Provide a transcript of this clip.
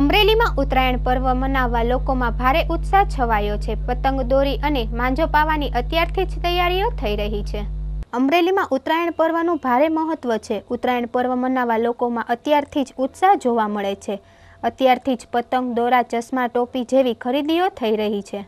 અમરેલીમાં ઉત્તરાયણ પર્વ મનાવવા લોકોમાં ભારે ઉત્સાહ છવાયો છે। પતંગ દોરી અને માંજો પાવાની અત્યારથી જ તૈયારીઓ થઈ રહી છે। અમરેલીમાં ઉત્તરાયણ પર્વનું ભારે મહત્વ છે। ઉત્તરાયણ પર્વ મનાવવા લોકોમાં અત્યારથી જ ઉત્સાહ જોવા મળે છે। અત્યારથી જ પતંગ, દોરા, ચશ્મા, ટોપી જેવી ખરીદીઓ થઈ રહી છે।